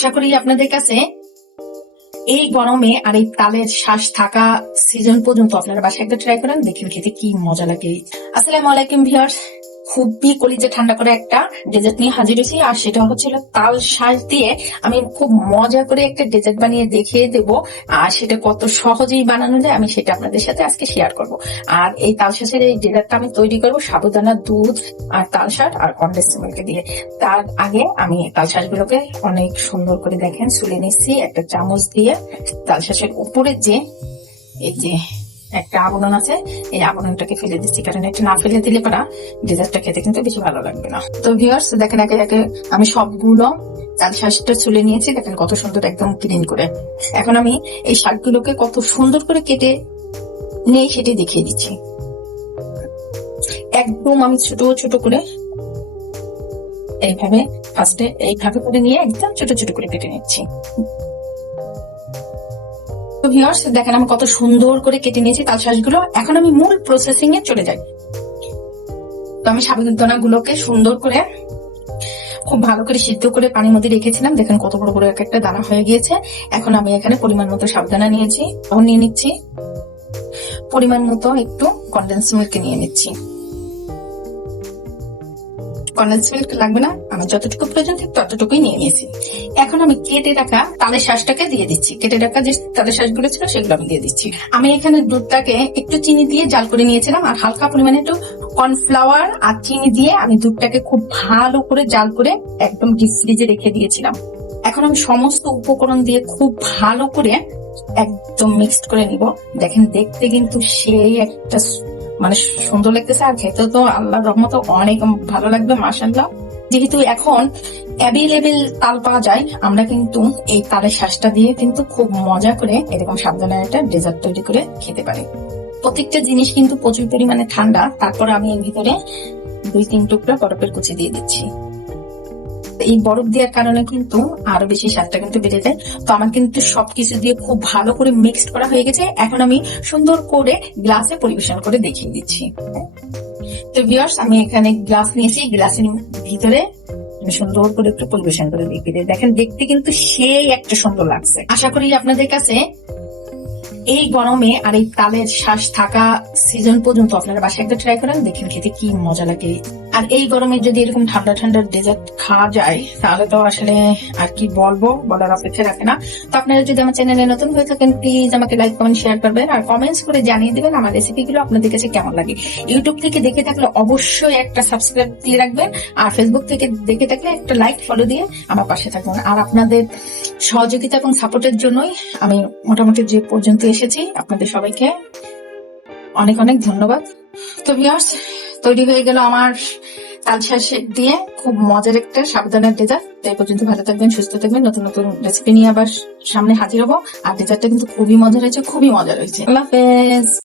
আশা করি আপনাদের কাছে এই গরমে আর এই তালের শ্বাস থাকা সিজন পর্যন্ত আপনারা বাসায় একটা ট্রাই করেন, দেখেন খেতে কি মজা লাগে। আসসালামু আলাইকুম ভিউয়ার্স, খুবই কলিজা ঠান্ডা করে একটা ডেজার্ট নিয়ে হাজির হয়েছি, আর সেটা হচ্ছিল তাল শাঁস দিয়ে আমি খুব মজা করে একটা ডেজার্ট বানিয়ে দেখিয়ে দেবো। আর সেটা কত সহজেই বানানো যায় আমি সেটা আপনাদের সাথে আজকে শেয়ার করব। আর এই তাল শাঁসের এই ডেজার্টটা আমি তৈরি করব সাবুদানা, দুধ আর তাল শাঁস আর কনডেন্স মিল্ক দিয়ে। তার আগে আমি তাল শাঁসগুলোকে অনেক সুন্দর করে দেখেন ছুলে নিচ্ছি একটা চামচ দিয়ে। তাল শাঁসের উপরে যে এই যে একটা আবরণ আছে, এই আবরণটাকে ফেলে দিচ্ছি, কারণ এটা না ফেলে দিলে পরা ডেজার্টটা খেতে কিন্তু বেশি ভালো লাগবে না। তো ভিউয়ার্স দেখেন একে একে আমি সবগুলো তাল শাঁসটা ছুলে নিয়েছি, দেখেন কত সুন্দর একদম ক্লিন করে। এখন আমি এই শাকগুলোকে কত সুন্দর করে কেটে নিয়ে সেটি দেখিয়ে দিচ্ছি। একদম আমি ছোট ছোট করে এইভাবে ফার্স্টে এইভাবে করে নিয়ে একদম ছোট ছোট করে কেটে নিচ্ছি। তো ভিউয়ার্স দেখেন আমি কত সুন্দর করে কেটে নিয়েছি তাল শাঁসগুলো। এখন আমি মূল প্রসেসিং এ চলে যাই। তো আমি সাবুদানা গুলোকে সুন্দর করে খুব ভালো করে সিদ্ধ করে পানির মধ্যে রেখেছিলাম, দেখেন কত বড় বড় এক একটা দানা হয়ে গিয়েছে। এখন আমি এখানে পরিমাণ মতো সাবুদানা নিয়েছি, নিয়ে নিচ্ছি পরিমাণ মতো একটু কনডেন্স মিল্ক নিয়ে নিচ্ছি। কনডেন্স মিল্ক লাগবে না, আমার যতটুকু প্রয়োজন ঠিক ততটুকুই নিয়ে নিয়েছি। এখন আমি কেটে রাখা তালের শাঁসটাকে দিয়ে দিচ্ছি। কেটে রাখা যে তালের শাঁসগুলো ছিল সেগুলো আমি দিয়ে দিচ্ছি। আমি এখানে দুধটাকে একটু চিনি দিয়ে জাল করে নিয়েছিলাম, আর হালকা পরিমাণে একটু কর্নফ্লাওয়ার আর চিনি দিয়ে আমি দুধটাকে খুব ভালো করে জাল করে একদম ডিপ ফ্রিজে রেখে দিয়েছিলাম। এখন আমি সমস্ত উপকরণ দিয়ে খুব ভালো করে একদম মিক্সড করে নিব। দেখেন দেখতে কিন্তু সেই একটা মানে সুন্দর লাগতেছে, আর খেতে তো আল্লাহর রহমতে অনেক ভালো লাগবে মাশাআল্লাহ। যেহেতু এখন অ্যাভেলেবেল তাল পাওয়া যায়, আমরা কিন্তু এই তালের শাঁসটা দিয়ে কিন্তু খুব মজা করে এরকম সাবধানে একটা ডেজার্ট তৈরি করে খেতে পারি। প্রত্যেকটা জিনিস কিন্তু প্রচুর পরিমাণে ঠান্ডা। তারপর আমি এর ভিতরে 2-3 টুকরা বরফের কুচি দিয়ে দিচ্ছি। এই বরফ দেওয়ার কারণে কিন্তু আরো বেশি স্বাদটা কিন্তু বেড়ে যায়। তো আমার কিন্তু সবকিছু দিয়ে খুব ভালো করে মিক্সড করা হয়ে গেছে। এখন আমি সুন্দর করে গ্লাসে পরিবেশন করে দেখিয়ে দিচ্ছি। তো ভিউয়ার্স আমি এখানে গ্লাস নিয়েছি, গ্লাসের ভিতরে সুন্দর করে একটু পরিবেশন করে দেখিয়ে দিই। দেখেন দেখতে কিন্তু সেই একটা সুন্দর লাগছে। আশা করি আপনাদের কাছে এই গরমে আর এই তালের শ্বাস থাকা সিজন পর্যন্ত আপনারা বাসায় একটা ট্রাই করেন, দেখেন খেতে কি মজা লাগে। আর এই গরমে যদি এরকম ঠান্ডা ঠান্ডা ডেজার্ট খাওয়া যায় তাহলে তো আসলে আর কি বলবো, বলার অপেক্ষা রাখে না। তো আপনারা যদি আমার চ্যানেলে নতুন হয়ে থাকেন প্লিজ আমাকে লাইক কমেন্ট শেয়ার করবেন, আর কমেন্টস করে জানিয়ে দেবেন আমার রেসিপিগুলো আপনাদের কাছে কেমন লাগে। ইউটিউব থেকে দেখে থাকলে অবশ্যই একটা সাবস্ক্রাইব দিয়ে রাখবেন, আর ফেসবুক থেকে দেখে থাকলে একটা লাইক ফলো দিয়ে আমার পাশে থাকবেন। আর আপনাদের সহযোগিতা এবং সাপোর্টের জন্যই আমি মোটামুটি যে পর্যন্ত এসেছি। আপনাদের সবাইকে অনেক অনেক ধন্যবাদ। তো ভিউয়ার্স তৈরি হয়ে গেল আমার তাল শাঁস দিয়ে খুব মজার একটা সাবুদানার ডেজার্ট। এই পর্যন্ত ভালো থাকবেন, সুস্থ থাকবেন, নতুন নতুন রেসিপি নিয়ে আবার সামনে হাজির হবো। আর ডেজার্টটা কিন্তু খুবই মজার হয়েছে, খুবই মজা হয়েছে। আল্লাহ হাফেজ।